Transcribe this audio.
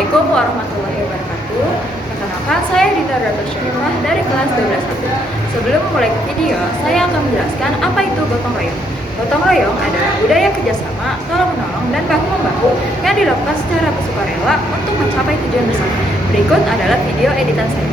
Assalamualaikum warahmatullahi wabarakatuh. Perkenalkan, saya Dinda Ratu Syarifah dari kelas 12 A. Sebelum memulai video, saya akan menjelaskan apa itu gotong royong. Gotong royong adalah budaya kerjasama, tolong-menolong, dan bahu-membahu yang dilakukan secara bersukarela untuk mencapai tujuan bersama. Berikut adalah video editan saya.